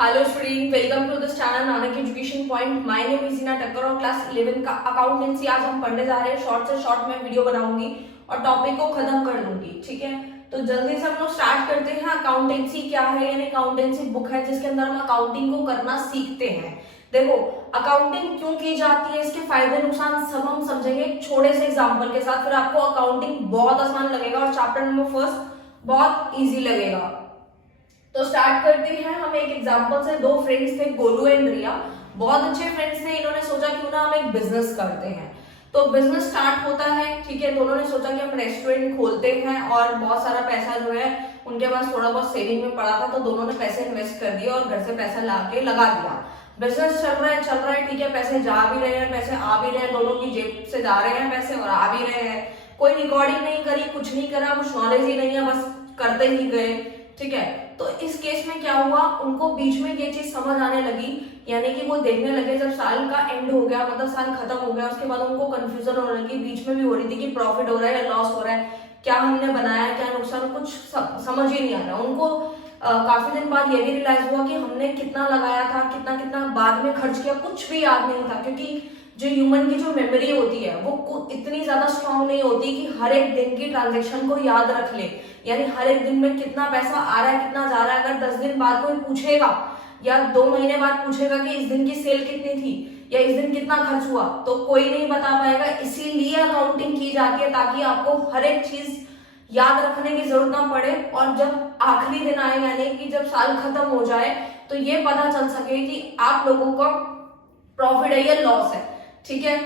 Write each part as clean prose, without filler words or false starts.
Hello student, welcome to this channel Nanak education point. My name is Heena Takkar और class 11 का accountancy आज हम पढ़ने जा रहे हैं। शॉर्ट से शॉर्ट में वीडियो बनाऊंगी और टॉपिक को खत्म कर दूंगी, ठीक है। तो जल्दी से हम लोग स्टार्ट करते हैं। अकाउंटेंसी क्या है? यानी अकाउंटेंसी बुक है जिसके अंदर हम अकाउंटिंग को करना सीखते हैं। देखो, अकाउंटिंग क्यों की जाती है, इसके फायदे नुकसान सब हम समझेंगे एक छोटे से एग्जाम्पल के साथ। फिर आपको अकाउंटिंग बहुत आसान लगेगा और चैप्टर नंबर फर्स्ट बहुत ईजी लगेगा। तो स्टार्ट करते हैं हम एक एग्जांपल से। दो फ्रेंड्स थे, गोलू एंड रिया। बहुत अच्छे फ्रेंड्स थे। इन्होंने सोचा क्यों ना हम एक बिजनेस करते हैं। तो बिजनेस स्टार्ट होता है, ठीक है। दोनों ने सोचा कि हम रेस्टोरेंट खोलते हैं और बहुत सारा पैसा जो है उनके पास थोड़ा बहुत सेविंग में पड़ा था, तो दोनों ने पैसे इन्वेस्ट कर दिए और घर से पैसा ला के लगा दिया। बिजनेस चल रहा है, ठीक है। पैसे जा भी रहे हैं, पैसे आ भी रहे हैं, दोनों की जेब से जा रहे हैं पैसे और आ भी रहे हैं। कोई रिकॉर्डिंग नहीं करी, कुछ नहीं करा, कुछ नॉलेज ही नहीं है, बस करते ही गए, ठीक है। तो इस केस में क्या हुआ, उनको बीच में ये चीज समझ आने लगी, यानी कि वो देखने लगे जब साल का एंड हो गया, मतलब साल खत्म हो गया, उसके बाद उनको कंफ्यूजन होने लगी। बीच में भी हो रही थी कि प्रॉफिट हो रहा है या लॉस हो रहा है, क्या हमने बनाया, क्या नुकसान, कुछ समझ ही नहीं आ रहा उनको। काफी दिन बाद ये भी रियलाइज हुआ कि हमने कितना लगाया था, कितना कितना बाद में खर्च किया, कुछ भी याद नहीं था। क्योंकि जो ह्यूमन की जो मेमोरी होती है वो इतनी ज्यादा स्ट्रांग नहीं होती कि हर एक दिन की ट्रांजेक्शन को याद रख ले। यानी हर एक दिन में कितना पैसा आ रहा है, कितना जा रहा है। अगर 10 दिन बाद कोई पूछेगा या 2 महीने बाद पूछेगा कि इस दिन की सेल कितनी थी या इस दिन कितना खर्च हुआ, तो कोई नहीं बता पाएगा। इसीलिए अकाउंटिंग की जाती है, ताकि आपको हर एक चीज याद रखने की जरूरत ना पड़े। और जब आखिरी दिन आए, यानी कि जब साल खत्म हो जाए, तो ये पता चल सके कि आप लोगों का प्रॉफिट है या लॉस है, ठीक है।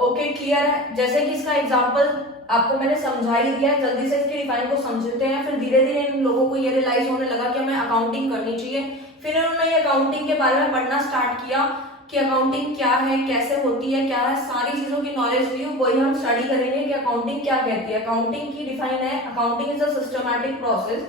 ओके, क्लियर है। जैसे कि इसका एग्जांपल आपको मैंने समझा ही दिया है, जल्दी से इसके डिफाइन को समझते हैं। फिर धीरे धीरे इन लोगों को ये रियलाइज होने लगा कि हमें अकाउंटिंग करनी चाहिए। फिर उन्होंने ये अकाउंटिंग के बारे में पढ़ना स्टार्ट किया कि अकाउंटिंग क्या है, कैसे होती है, क्या है, सारी चीजों की नॉलेज ली। वही हम स्टडी करेंगे कि अकाउंटिंग क्या कहती है। अकाउंटिंग की डिफाइन है, accounting is a systematic process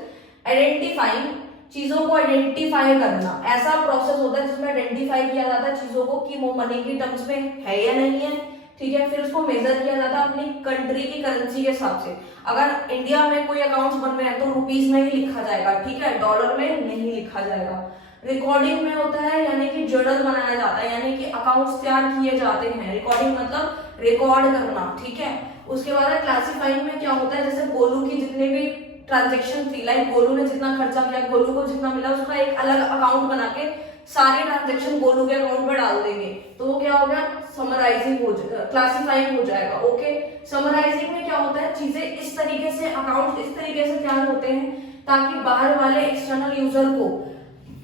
identifying, चीजों को आइडेंटिफाई करना। ऐसा प्रोसेस होता है जिसमें आइडेंटिफाई किया जाता है चीजों को कि वो मनी की टर्म्स में है या नहीं है, ठीक है। फिर उसको मेजर किया जाता है अपनी कंट्री की करेंसी के हिसाब से। अगर इंडिया में कोई अकाउंट्स बन रहे हैं तो रुपीज में ही लिखा जाएगा, ठीक है, डॉलर में नहीं लिखा जाएगा। रिकॉर्डिंग में होता है, यानी कि जर्नल बनाया जाता है, यानी कि अकाउंट्स तैयार किए जाते हैं। रिकॉर्डिंग मतलब रिकॉर्ड करना, ठीक है। उसके बाद क्लासिफाइंग में क्या होता है, जैसे गोलू की जितने भी ट्रांजेक्शन थी, लाइक गोलू ने जितना खर्चा किया, गोलू को जितना मिला, उसका एक अलग अकाउंट बना के सारे ट्रांजेक्शन गोलू के अकाउंट में डाल देंगे। तो वो क्या हो गया, समराइजिंग हो जाएगा, क्लासिफाइंग हो जाएगा। ओके, समराइजिंग में क्या होता है, चीजें इस तरीके से, अकाउंट इस तरीके से तैयार होते हैं ताकि बाहर वाले एक्सटर्नल यूजर को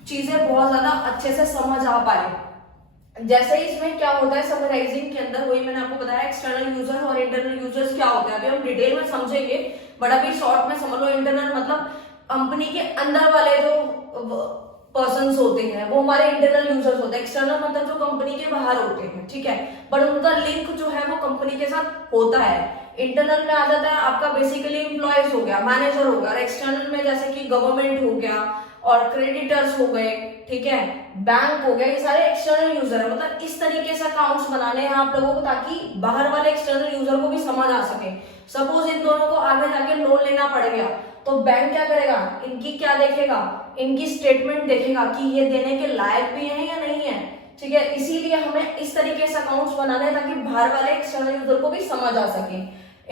चीजें बहुत ज्यादा अच्छे से समझ आ पाए। जैसे इसमें क्या होता है समराइजिंग के अंदर, वही मैंने आपको बताया, एक्सटर्नल यूजर और इंटरनल यूजर्स क्या होते हैं अभी हम डिटेल में समझेंगे, बट अभी शॉर्ट में समझ लो। इंटरनल मतलब कंपनी के अंदर वाले जो पर्सन्स होते हैं वो हमारे इंटरनल यूजर्स होते हैं। एक्सटर्नल मतलब जो कंपनी के बाहर होते हैं, ठीक है, बट उनका लिंक जो है वो कंपनी के साथ होता है। इंटरनल में आ जाता है आपका बेसिकली एम्प्लॉयज हो गया, मैनेजर हो गया। और एक्सटर्नल में जैसे कि गवर्नमेंट हो गया और क्रेडिटर्स हो गए, ठीक है, बैंक हो गया, ये सारे एक्सटर्नल यूजर है। मतलब इस तरीके से अकाउंट्स बनाने हैं आप लोगों को ताकि बाहर वाले एक्सटर्नल यूजर को भी समझ आ सके। सपोज इन दोनों को आगे जाके लोन लेना पड़ गया, तो बैंक क्या करेगा, इनकी क्या देखेगा, इनकी स्टेटमेंट देखेगा कि ये देने के लायक भी है या नहीं है, ठीक है। इसीलिए हमें इस तरीके से अकाउंट्स बनाने हैं ताकि बाहर वाले एक्सटर्नल यूजर को भी समझ आ सके।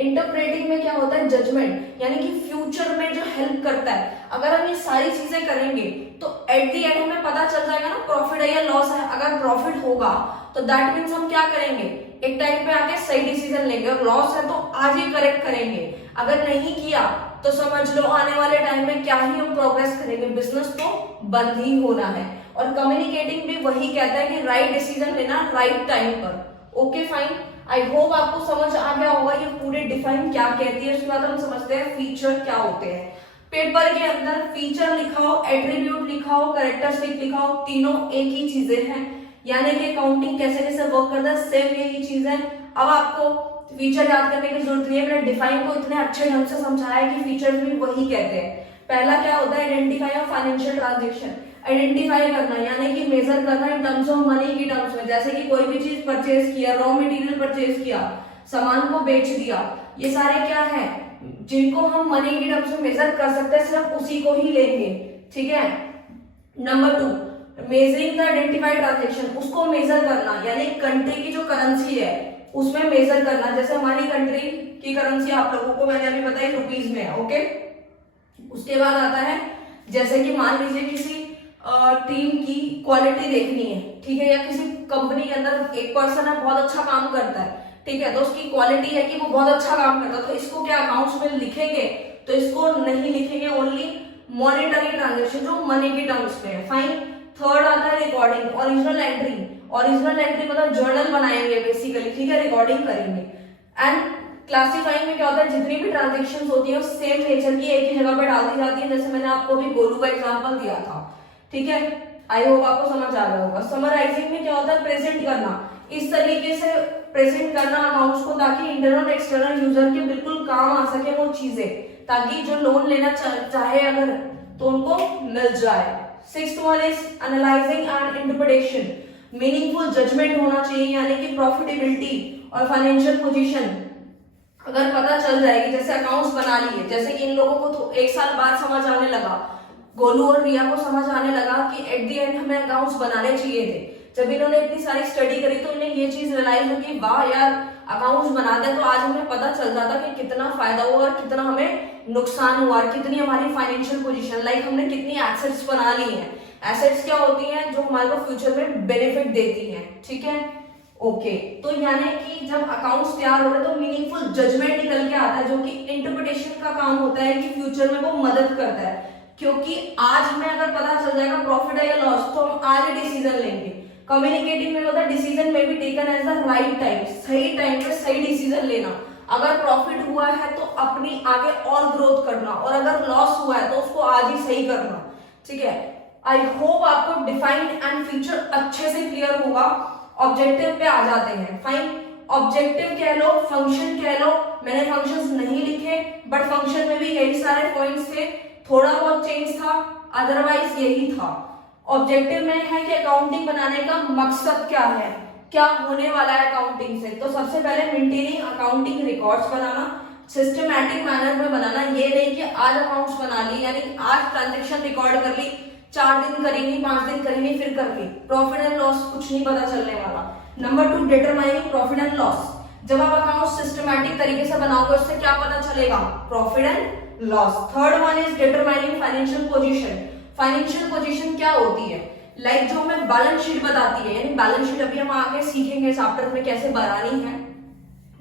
इंटरप्रेटिंग में क्या होता है, जजमेंट, यानी कि फ्यूचर में जो हेल्प करता है। अगर हम ये सारी चीजें करेंगे तो एट द एंड हमें पता चल जाएगा ना प्रॉफिट है या लॉस है। अगर प्रॉफिट होगा तो दैट मीन्स हम क्या करेंगे, एक टाइम पे आके सही डिसीजन लेंगे, और लॉस है तो आज ही करेक्ट करेंगे। अगर नहीं किया तो समझ लो आने वाले टाइम में क्या ही हम प्रोग्रेस करेंगे, बिजनेस तो बंद ही होना है। और कम्युनिकेटिंग भी वही कहता है कि राइट डिसीजन लेना राइट टाइम पर। ओके फाइन, आई होप आपको समझ आ गया होगा ये पूरे डिफाइन क्या कहती है। उसके बाद हम समझते हैं फीचर क्या होते हैं। पेपर के अंदर फीचर लिखा हो, एट्रीब्यूट लिखा हो, कैरेक्टरिस्टिक लिखा हो, तीनों एक ही चीजें हैं। यानी कि अकाउंटिंग कैसे कैसे वर्क करता है, सेम यही चीज है। अब आपको फीचर याद करने की जरूरत नहीं है, मैंने डिफाइन को इतने अच्छे ढंग से समझाया कि फीचर्स भी वही कहते हैं। पहला क्या होता है, identify of financial transaction. Identify करना यानी कि मेजर करना इन टर्म्स ऑफ मनी की टर्म्स में। जैसे कि कोई भी चीज परचेज किया, रॉ मटेरियल परचेज किया, सामान को बेच दिया, ये सारे क्या है जिनको हम मनी की टर्म्स में मेजर कर सकते हैं, सिर्फ उसी को ही लेंगे, ठीक है। Number 2, measuring the identified transaction, उसको मेजर करना, यानी कंट्री की जो करेंसी है उसमें मेजर करना। जैसे हमारी कंट्री की करेंसी आप लोगों को मैंने अभी बताई रुपीज में है, ओके। उसके बाद आता है जैसे कि मान लीजिए किसी टीम की क्वालिटी देखनी है, ठीक है, या किसी कंपनी के अंदर एक पर्सन है बहुत अच्छा काम करता है, ठीक है, तो उसकी क्वालिटी है कि वो बहुत अच्छा काम करता है, तो इसको क्या अकाउंट्स में लिखेंगे? तो इसको नहीं लिखेंगे, ओनली मॉनेटरी ट्रांजेक्शन जो मनी की टर्म्स में है, फाइन। थर्ड आता है recording, original entry. Original entry मतलब जर्नल बनाएंगे बेसिकली, ठीक है, रिकॉर्डिंग करेंगे। एंड क्लासिफाइंग में क्या होता है, जितनी भी ट्रांजेक्शन होती है सेम नेचर की एक ही जगह पे डाल दी जाती है। जैसे मैंने आपको भी गोलू का एग्जांपल दिया था, ठीक है, आई होप आपको समझ आ रहा होगा। समराइजिंग में क्या होता है, प्रेजेंट करना, इस तरीके से प्रेजेंट करना अकाउंट्स को ताकि इंटरनल एक्सटर्नल यूजर के बिल्कुल काम आ सके वो चीजें, ताकि जो लोन लेना चाहे अगर तो उनको मिल जाए। Sixth one is analysing and interpretation, meaningful judgement होना चाहिए, यानी कि प्रॉफिटेबिलिटी और फाइनेंशियल पोजीशन अगर पता चल जाएगी। जैसे अकाउंट्स बना लिए, जैसे कि इन लोगों को तो एक साल बाद समझ आने लगा, गोलू और रिया को समझ आने लगा कि एट दी एंड हमें अकाउंट्स बनाने चाहिए थे। जब इन्होंने इतनी सारी स्टडी करी तो इन्हें ये चीज रियलाइज हो कि वाह यार अकाउंट्स बनाते हैं तो आज हमें पता चल जाता कि कितना फायदा हुआ और कितना हमें नुकसान हुआ और कितनी हमारी फाइनेंशियल पोजीशन, लाइक हमने कितनी एसेट्स बना ली हैं। एसेट्स क्या होती हैं, जो हमारे को फ्यूचर में बेनिफिट देती हैं, ठीक है, ओके। तो यानी कि जब अकाउंट्स तैयार हो रहे हैं तो मीनिंगफुल जजमेंट निकल के आता है, जो कि इंटरप्रिटेशन का काम होता है कि फ्यूचर में वो मदद करता है। क्योंकि आज हमें अगर पता चल जाएगा प्रॉफिट है या लॉस तो हम आज ही डिसीजन लेंगे। कम्युनिकेटिंग में होता है डिसीजन में be taken as the right time, सही टाइम पे सही डिसीजन लेना। अगर प्रॉफिट हुआ है तो अपनी आगे और ग्रोथ करना, और अगर लॉस हुआ है तो उसको आज ही सही करना, ठीक है। आई होप आपको डिफाइंड एंड फ्यूचर अच्छे से क्लियर होगा। ऑब्जेक्टिव पे आ जाते हैं, फाइन। ऑब्जेक्टिव कह लो, फंक्शन कह लो, मैंने फंक्शंस नहीं लिखे बट फंक्शन में भी यही सारे पॉइंट्स थे, थोड़ा बहुत चेंज था, अदरवाइज यही था। ऑब्जेक्टिव में है कि अकाउंटिंग बनाने का मकसद क्या है, क्या होने वाला है अकाउंटिंग से। तो सबसे पहले मेंटेनिंग अकाउंटिंग रिकॉर्ड्स बनाना, सिस्टमैटिक मैनर में बनाना। ये नहीं कि आज अकाउंट्स बना ली यानी आज ट्रांजेक्शन रिकॉर्ड कर ली, 4 दिन करेंगी, 5 दिन करेंगी, फिर कर ली, प्रॉफिट एंड लॉस कुछ नहीं पता चलने वाला। Number 2, determining profit and loss. जब आप अकाउंट सिस्टमैटिक तरीके से बनाओगे उससे क्या पता चलेगा, profit and loss. Third one is determining financial position. Financial position क्या होती है, लाइक जो हमें बैलेंस शीट बताती है, यानी बैलेंस शीट अभी हम आगे सीखेंगे चैप्टर में कैसे बनानी है।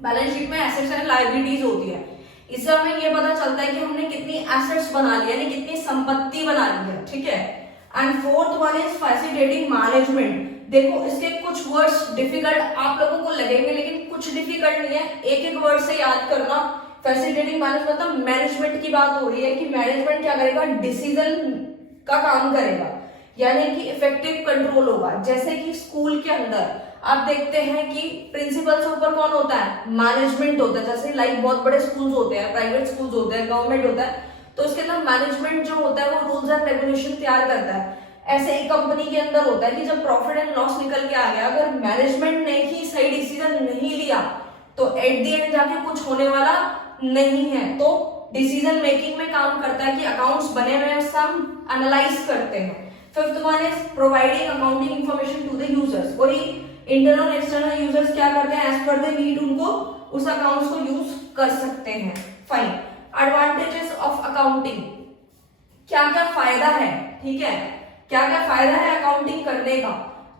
बैलेंस शीट में एसेट्स एंड लायबिलिटीज होती है, इससे हमें ये पता चलता है कि हमने कितनी एसेट्स बना ली यानी कितनी संपत्ति बना ली है, ठीक है। And fourth one is facilitating management. देखो इसके कुछ वर्ड्स डिफिकल्ट आप लोगों को लगेंगे लेकिन कुछ डिफिकल्ट नहीं है, एक एक वर्ड से याद करना। फैसिलिटेटिंग मैनेजमेंट मतलब मैनेजमेंट की बात हो रही है कि मैनेजमेंट क्या करेगा, डिसीजन का काम करेगा, यानी कि इफेक्टिव कंट्रोल होगा। जैसे कि स्कूल के अंदर आप देखते हैं कि प्रिंसिपल से ऊपर कौन होता है, मैनेजमेंट होता है। जैसे लाइक बहुत बड़े स्कूल्स होते हैं, प्राइवेट स्कूल्स होते हैं, गवर्नमेंट होता है, तो उसके अंदर मैनेजमेंट जो होता है वो रूल्स एंड रेगुलेशन तैयार करता है। ऐसे ही कंपनी के अंदर होता है कि जब प्रॉफिट एंड लॉस निकल के आ गया, अगर मैनेजमेंट ने ही सही डिसीजन नहीं लिया तो एट द एंड जाके कुछ होने वाला नहीं है। तो डिसीजन मेकिंग में काम करता है कि अकाउंट्स बने हुए हैं, सब एनालाइज करते हैं। Fifth one is providing accounting information to the users. वही इंटरनल एक्सटर्नल यूजर्स क्या करते हैं, एज पर द नीड उनको उस अकाउंट्स को यूज कर सकते हैं। फाइन। एडवांटेजेस ऑफ अकाउंटिंग, क्या क्या फायदा है, ठीक है, क्या क्या फायदा है अकाउंटिंग करने का।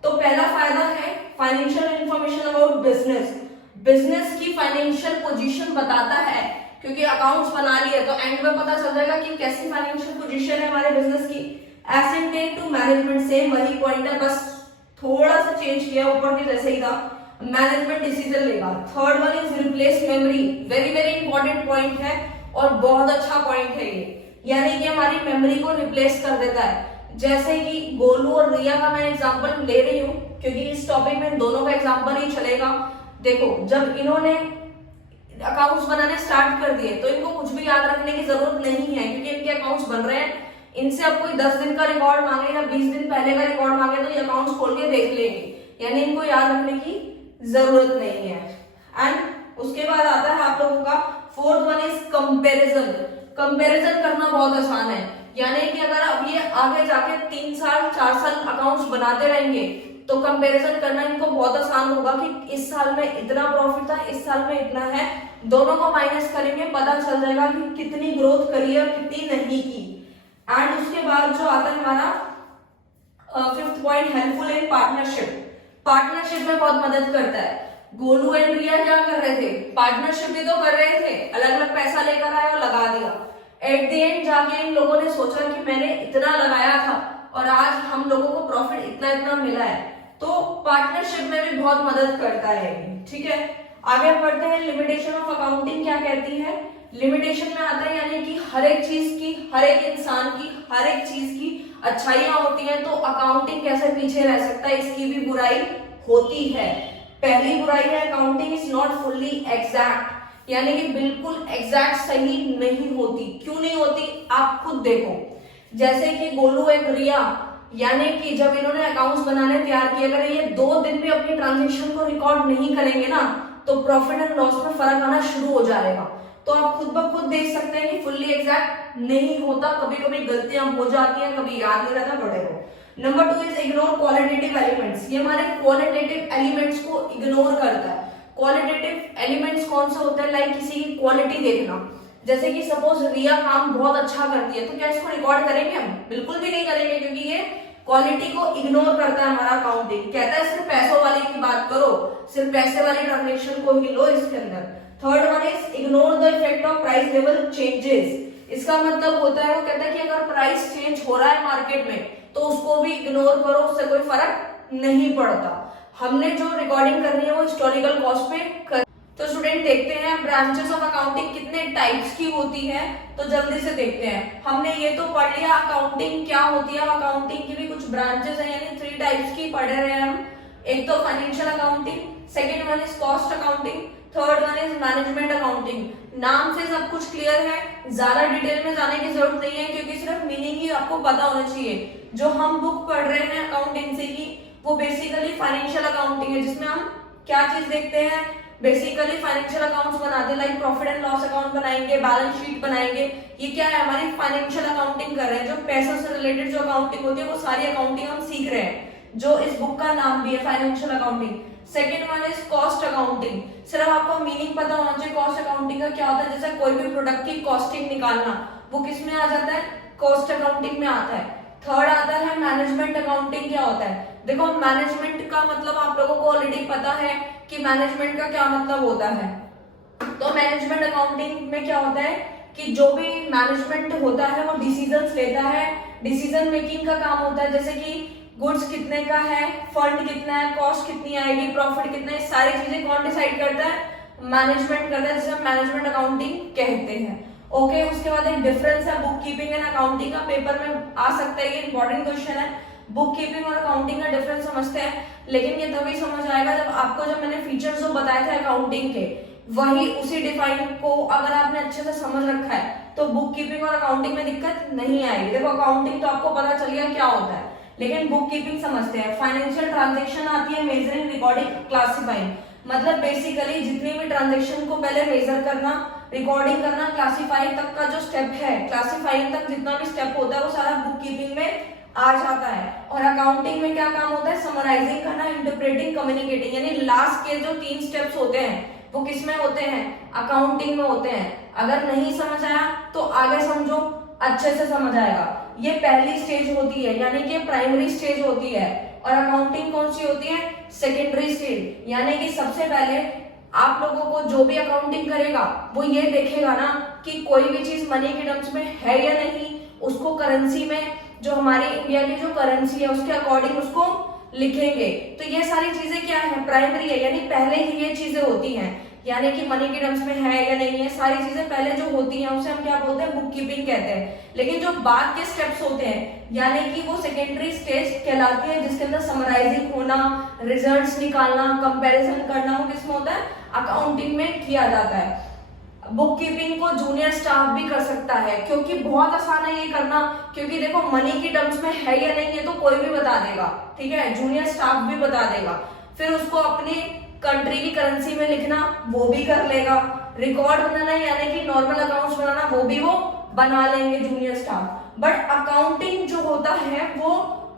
तो पहला फायदा है financial information about business. Business की फाइनेंशियल पोजीशन बताता है, क्योंकि अकाउंट्स बना लिए तो एंड में पता चल जाएगा कि कैसी फाइनेंशियल पोजीशन है हमारे बिजनेस की। एसेट टू मैनेजमेंट, सेम वही पॉइंट है, बस थोड़ा सा चेंज किया, ऊपर के जैसे ही था। मैनेजमेंट डिसीजन लेगा। Third one is replace memory, very very important point है और बहुत अच्छा पॉइंट है ये, यानी कि हमारी मेमोरी को रिप्लेस कर देता है। जैसे कि गोलू और रिया का मैं एग्जांपल ले रही हूँ क्योंकि इस टॉपिक में दोनों का एग्जांपल ही चलेगा। देखो जब इन्होंने अकाउंट्स बनाने स्टार्ट कर दिए तो इनको कुछ भी याद रखने की जरूरत नहीं है, क्योंकि इनके अकाउंट्स बन रहे हैं। इनसे अब कोई 10 दिन का रिकॉर्ड मांगे या 20 दिन पहले का रिकॉर्ड मांगे तो ये अकाउंट्स खोल के देख लेंगे, यानी इनको याद रखने की जरूरत नहीं है। एंड उसके बाद आता है आप लोगों का fourth one is comparison. Comparison करना बहुत आसान है, यानी कि अगर अब ये आगे जाके 3 साल 4 साल अकाउंट्स बनाते रहेंगे तो कंपैरिजन करना इनको बहुत आसान होगा कि इस साल में इतना प्रॉफिट था, इस साल में इतना है, दोनों को माइनस करेंगे, पता चल जाएगा कि कितनी ग्रोथ करी है और कितनी नहीं की। एंड उसके बाद जो आता है हमारा 5th point, helpful in partnership. Partnership में बहुत मदद करता है। गोलू एंड रिया क्या कर रहे थे, पार्टनरशिप भी तो कर रहे थे, अलग अलग पैसा लेकर आए और लगा दिया। एट द एंड जाके इन लोगों ने सोचा कि मैंने इतना लगाया था और आज हम लोगों को प्रॉफिट इतना इतना मिला है, तो पार्टनरशिप में भी बहुत मदद करता है। ठीक है, आगे बढ़ते हैं। लिमिटेशन ऑफ अकाउंटिंग क्या कहती है? लिमिटेशन में आता है यानी कि हर एक चीज की, हर एक इंसान की, हर एक चीज की अच्छाइयां होती हैं, तो अकाउंटिंग कैसे पीछे रह सकता है, इसकी भी बुराई होती है। पहली बुराई है accounting is not fully exact, यानी कि बिल्कुल एग्जैक्ट सही नहीं होती। क्यों नहीं होती आप खुद देखो। जैसे कि गोलू एंड रिया, यानी कि जब इन्होंने अकाउंट्स बनाने तैयार किए, अगर ये 2 दिन भी अपनी ट्रांजेक्शन को रिकॉर्ड नहीं करेंगे ना, तो प्रॉफिट एंड लॉस में फर्क आना शुरू हो जाएगा। तो आप खुद ब खुद देख सकते हैं कि फुल्ली एग्जैक्ट नहीं होता, कभी कभी गलतियां हो जाती हैं, कभी याद नहीं रहता बड़े को। Number 2 is ignore qualitative elements. ये हमारे क्वालिटेटिव एलिमेंट्स को इग्नोर करता है। क्वालिटेटिव एलिमेंट्स कौन से होते हैं? लाइक किसी की क्वालिटी देखना। जैसे कि सपोज रिया काम बहुत अच्छा करती है, तो क्या इसको रिकॉर्ड करेंगे हम? बिल्कुल भी नहीं करेंगे, क्योंकि ये क्वालिटी को इग्नोर करता है हमारा अकाउंटिंग। कहता है सिर्फ पैसों वाले की बात करो, सिर्फ पैसे वाली ट्रांजेक्शन को ही लो इसके अंदर। Third one is ignore the effect of price level changes. इसका मतलब होता है, वो कहता है कि अगर प्राइस चेंज हो रहा है मार्केट में तो उसको भी इग्नोर करो, उससे कोई फर्क नहीं पड़ता। हमने जो रिकॉर्डिंग करनी है वो हिस्टोरिकल कॉस्ट पे कर। तो स्टूडेंट देखते हैं ब्रांचेस ऑफ अकाउंटिंग कितने टाइप्स की होती है, तो जल्दी से देखते हैं। हमने ये तो पढ़ लिया अकाउंटिंग क्या होती है, अकाउंटिंग की भी कुछ ब्रांचेस हैं, यानी 3 टाइप्स की पढ़ रहे हैं हम। एक तो financial accounting, second one is cost accounting, third one is management accounting. नाम से सब कुछ क्लियर है, ज्यादा डिटेल में जाने की जरूरत नहीं है, क्योंकि सिर्फ मीनिंग ही आपको पता होना चाहिए। जो हम बुक पढ़ रहे हैं अकाउंटेंसी की, वो बेसिकली फाइनेंशियल अकाउंटिंग है, जिसमें हम क्या चीज देखते हैं, बेसिकली फाइनेंशियल अकाउंट्स बनाते, like profit and loss account बनाएंगे, बैलेंस शीट बनाएंगे। ये क्या है, हमारी फाइनेंशियल अकाउंटिंग कर रहे हैं। जो पैसों से रिलेटेड जो अकाउंटिंग होती है, वो सारी अकाउंटिंग हम सीख रहे हैं, जो इस बुक का नाम भी है financial accounting. Second one is cost accounting. सिर्फ आपको मीनिंग पता होना चाहिए कॉस्ट अकाउंटिंग का क्या होता है। जैसे कोई भी प्रोडक्ट की कॉस्टिंग निकालना, वो किस में आ जाता है, कॉस्ट अकाउंटिंग में आता है। थर्ड आता है मैनेजमेंट अकाउंटिंग। क्या होता है, देखो मैनेजमेंट का मतलब आप लोगों को ऑलरेडी पता है कि मैनेजमेंट का क्या मतलब होता है। तो मैनेजमेंट अकाउंटिंग में क्या होता है कि जो भी मैनेजमेंट होता है वो डिसीजंस लेता है, डिसीजन मेकिंग का काम होता है। जैसे कि गुड्स कितने का है, फंड कितना है, कॉस्ट कितनी आएगी, प्रॉफिट कितना है, सारी चीजें कौन डिसाइड करता है, मैनेजमेंट करता है, जिसे हम मैनेजमेंट अकाउंटिंग कहते हैं। ओके, उसके बाद एक डिफरेंस है बुक कीपिंग एंड अकाउंटिंग का, पेपर में आ सकता है, ये इंपॉर्टेंट क्वेश्चन है। बुक कीपिंग और अकाउंटिंग का डिफरेंस समझते हैं, लेकिन ये तभी समझ आएगा जब आपको, जब मैंने फीचर्स जो बताए थे अकाउंटिंग के, वही उसी डिफाइन को अगर आपने अच्छे से समझ रखा है तो बुक कीपिंग और अकाउंटिंग में दिक्कत नहीं आएगी। देखो अकाउंटिंग तो आपको पता चल गया क्या होता है, लेकिन बुक कीपिंग समझते हैं। फाइनेंशियल ट्रांजेक्शन आती है मेजरिंग, रिकॉर्डिंग, क्लासिफाइंग। मतलब बेसिकली जितनी भी ट्रांजेक्शन को पहले मेजर करना, रिकॉर्डिंग करना, क्लासिफाइंग तक का जो स्टेप है, क्लासिफाइंग तक जितना भी स्टेप होता है वो सारा बुक कीपिंग में आ जाता है। और अकाउंटिंग में क्या काम होता है, समराइजिंग करना, इंटरप्रेटिंग, कम्युनिकेटिंग। यानी लास्ट के जो 3 स्टेप्स होते हैं वो किसमें होते हैं, अकाउंटिंग में होते हैं। अगर नहीं समझ आया तो आगे समझो, अच्छे से समझ आएगा। ये पहली स्टेज होती है, यानी कि प्राइमरी स्टेज होती है। और अकाउंटिंग कौन सी होती है, सेकेंडरी स्टेज। यानी कि सबसे पहले आप लोगों को जो भी अकाउंटिंग करेगा वो ये देखेगा ना कि कोई भी चीज मनी के टर्म्स में है या नहीं, उसको करेंसी में, जो हमारी इंडिया की जो करेंसी है उसके अकॉर्डिंग उसको लिखेंगे। तो ये सारी चीजें क्या है, प्राइमरी है, यानी पहले ही ये चीजें होती हैं। यानी कि मनी के टर्म्स में है या नहीं है, सारी चीजें पहले जो होती हैं उसे हम क्या बोलते हैं, बुक कीपिंग कहते हैं। लेकिन जो बाद के स्टेप्स होते हैं, यानी कि वो सेकेंडरी स्टेज कहलाती है, जिसके अंदर समराइजिंग होना, रिजल्ट्स निकालना, कंपैरिजन करना, वो किसमें होता है, अकाउंटिंग में किया जाता है। बुक कीपिंग को जूनियर स्टाफ भी कर सकता है, क्योंकि बहुत आसान है ये करना। क्योंकि देखो मनी की टर्म्स में है या नहीं है तो कोई भी बता देगा, ठीक है, जूनियर स्टाफ भी बता देगा। फिर उसको अपनी कंट्री की करेंसी में लिखना वो भी कर लेगा, रिकॉर्ड बनाना यानी कि नॉर्मल अकाउंट्स बनाना वो भी वो बना लेंगे जूनियर स्टाफ। बट अकाउंटिंग जो होता है वो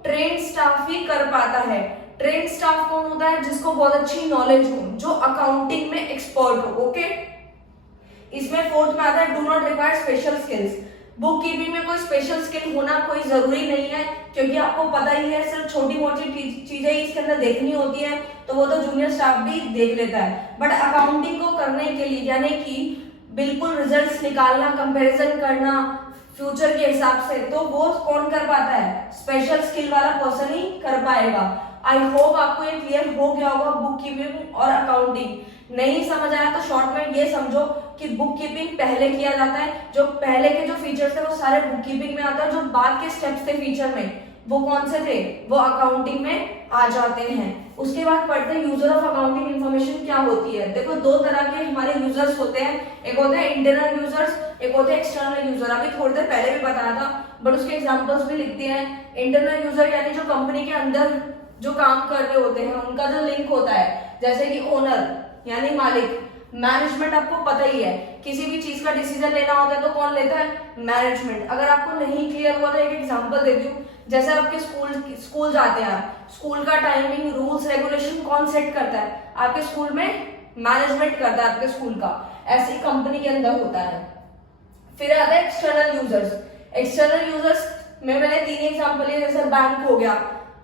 ट्रेन स्टाफ ही कर पाता है। ट्रेन स्टाफ कौन होता है? जिसको बहुत अच्छी नॉलेज हो, जो अकाउंटिंग में एक्सपर्ट हो। ओके, इसमें फोर्थ में आता है do not require special skills. Book keeping में कोई स्पेशल स्किल होना कोई जरूरी नहीं है, क्योंकि आपको पता ही है सिर्फ छोटी मोटी चीजें ही इसके अंदर देखनी होती है, तो वो तो जूनियर स्टाफ भी देख लेता है। बट अकाउंटिंग को करने के लिए, यानी कि बिल्कुल रिजल्ट्स निकालना, कंपैरिजन करना फ्यूचर के हिसाब से, तो वो कौन कर पाता है? स्पेशल स्किल वाला पर्सन ही कर पाएगा। आई होप आपको ये क्लियर हो गया होगा बुक कीपिंग और अकाउंटिंग। नहीं समझ आया तो शॉर्ट में ये समझो कि बुक कीपिंग पहले किया जाता है, जो पहले के जो फीचर्स थे वो सारे बुक कीपिंग में आता है, जो बाद के स्टेप्स थे फीचर में वो कौन से थे? वो अकाउंटिंग में आ जाते हैं। उसके बाद पढ़ते हैं यूजर ऑफ अकाउंटिंग इन्फॉर्मेशन क्या होती है। देखो दो तरह के हमारे यूजर्स होते हैं, एक होते हैं इंटरनल यूजर्स, एक होते हैं एक्सटर्नल यूजर। अभी थोड़ी देर पहले भी बताया था, बट उसके एग्जाम्पल्स भी लिख दिए हैं। इंटरनल यूजर यानी जो कंपनी के अंदर जो काम कर रहे होते हैं, उनका जो लिंक होता है, जैसे कि ओनर यानी मालिक, मैनेजमेंट आपको पता ही है, किसी भी चीज का डिसीजन लेना होता है तो कौन लेता है? मैनेजमेंट। अगर आपको नहीं क्लियर हुआ तो एक एग्जांपल दे दूं, जैसे आपके स्कूल जाते हैं आप, स्कूल का टाइमिंग, रूल्स रेगुलेशन कौन सेट करता है? आपके स्कूल में मैनेजमेंट करता है आपके स्कूल का। ऐसे ही कंपनी के अंदर होता है। फिर आता है एक्सटर्नल यूजर्स। एक्सटर्नल यूजर्स में मैंने 3 एग्जाम्पल लिए, जैसे बैंक हो गया,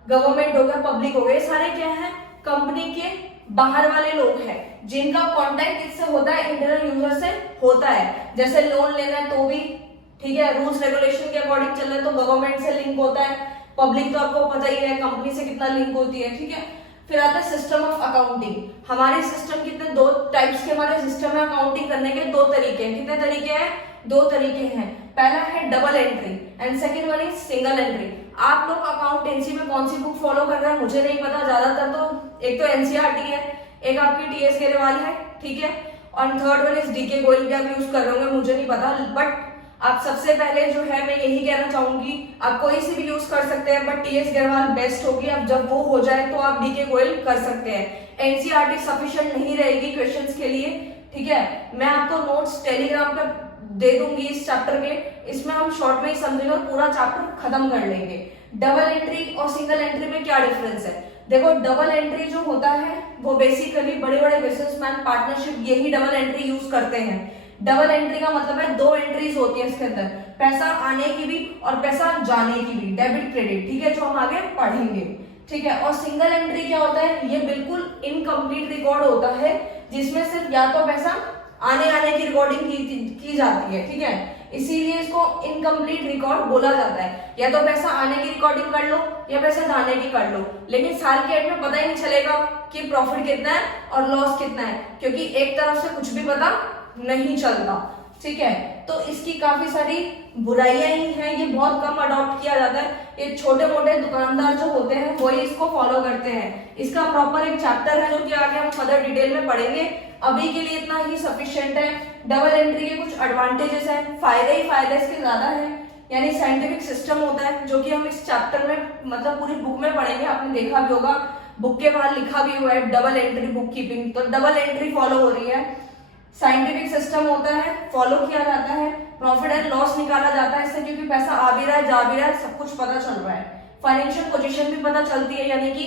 गवर्नमेंट हो गया, पब्लिक हो गया। ये सारे क्या है? कंपनी के बाहर वाले लोग हैं, जिनका कांटेक्ट किससे होता है? इंटरनल यूजर से होता है। जैसे लोन लेना है तो भी ठीक है, रूल्स रेगुलेशन के अकॉर्डिंग चल रहा है तो गवर्नमेंट से लिंक होता है। पब्लिक तो आपको पता ही है कंपनी से कितना लिंक होती है, ठीक है। फिर आता है सिस्टम ऑफ अकाउंटिंग। हमारे सिस्टम कितने? 2 टाइप्स के हमारे सिस्टम है अकाउंटिंग करने के। 2 तरीके हैं। कितने तरीके हैं? 2 तरीके हैं। पहला है double entry and second one is single entry. आप लोग अकाउंटेंसी में कौन सी बुक फॉलो कर रहे हैं मुझे नहीं पता, ज्यादातर तो एक तो एनसीईआरटी है, एक आपकी टीएस गेरवाल है, ठीक है, और third one is DK Goyal भी आप यूज कर रहे होंगे, मुझे नहीं पता। बट आप सबसे पहले जो है मैं यही कहना चाहूंगी, आप कोई सी भी यूज कर सकते हैं, बट टीएस गेरवाल बेस्ट होगी। अब जब वो हो जाए तो आप डीके गोयल कर सकते हैं। एनसीईआरटी सफिशिएंट नहीं रहेगी क्वेश्चंस के लिए, ठीक है। मैं आपको नोट्स टेलीग्राम पे दे दूंगी इस चैप्टर के, इसमें हम शॉर्ट में ही समझेंगे और पूरा चैप्टर खत्म कर लेंगे। डबल एंट्री और सिंगल एंट्री में क्या डिफरेंस है? देखो डबल एंट्री जो होता है वो बेसिकली बड़े बड़े बिजनेसमैन पार्टनरशिप यही डबल एंट्री यूज करते हैं। डबल एंट्री का मतलब है 2 एंट्रीज होती है इसके अंदर, पैसा आने की भी और पैसा जाने की भी, डेबिट क्रेडिट, ठीक है, जो हम आगे पढ़ेंगे, ठीक है। और सिंगल एंट्री क्या होता है? ये बिल्कुल इनकम्प्लीट रिकॉर्ड होता है, जिसमें सिर्फ या तो पैसा आने की रिकॉर्डिंग की जाती है, ठीक है, इसीलिए इसको इनकम्प्लीट रिकॉर्ड बोला जाता है। या तो पैसा आने की रिकॉर्डिंग कर लो या पैसा जाने की कर लो, लेकिन साल के एंड में पता ही नहीं चलेगा कि प्रॉफिट कितना है और लॉस कितना है, क्योंकि एक तरफ से कुछ भी पता नहीं चलता, ठीक है। तो इसकी काफी सारी बुराइयां ही हैं, ये बहुत कम अडॉप्ट किया जाता है। ये छोटे मोटे दुकानदार जो होते हैं वही इसको फॉलो करते हैं। इसका प्रॉपर एक चैप्टर है जो कि आगे हम फर्दर डिटेल में पढ़ेंगे, अभी के लिए इतना ही सफिशिएंट है। डबल एंट्री के कुछ एडवांटेजेस हैं, फायदे ही फायदे इसके ज्यादा है, यानी साइंटिफिक सिस्टम होता है जो कि हम इस चैप्टर में मतलब पूरी बुक में पढ़ेंगे। आपने देखा भी होगा बुक के बाहर लिखा भी हुआ है डबल एंट्री बुक कीपिंग, तो डबल एंट्री फॉलो हो रही है। साइंटिफिक सिस्टम होता है, फॉलो किया जाता है, प्रॉफिट एंड लॉस निकाला जाता है इससे, क्योंकि पैसा आ भी रहा है जा भी रहा है, सब कुछ पता चल रहा है। फाइनेंशियल पोजीशन भी पता चलती है, यानी कि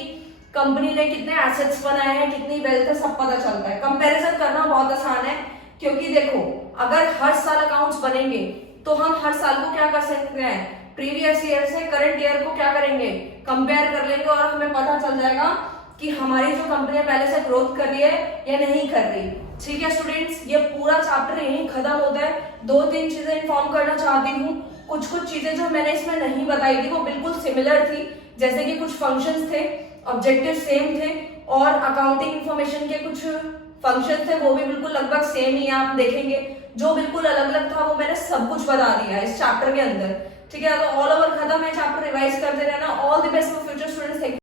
कंपनी ने कितने एसेट्स बनाए हैं, कितनी वेल्थ है, सब पता चलता है। कंपैरिजन करना बहुत आसान है, क्योंकि देखो अगर हर साल अकाउंट्स बनेंगे तो हम हर साल को क्या कर सकते हैं? प्रीवियस ईयर से करंट ईयर को क्या करेंगे? कंपेयर कर लेंगे और हमें पता चल जाएगा कि हमारी जो कंपनी पहले से ग्रोथ कर रही है या नहीं कर रही, ठीक है स्टूडेंट्स। ये पूरा चैप्टर यहीं खत्म होता है। 2-3 चीजें इन्फॉर्म करना चाहती हूँ। कुछ चीजें जो मैंने इसमें नहीं बताई थी वो बिल्कुल सिमिलर थी, जैसे कि कुछ फंक्शंस थे, ऑब्जेक्टिव सेम थे, और अकाउंटिंग इंफॉर्मेशन के कुछ फंक्शन थे वो भी बिल्कुल लगभग सेम ही आप देखेंगे। जो बिल्कुल अलग अलग था वो मैंने सब कुछ बता दिया इस चैप्टर के अंदर, ठीक है। तो ऑल ओवर खत्म है चैप्टर, रिवाइज करते रहना। All the best for future students.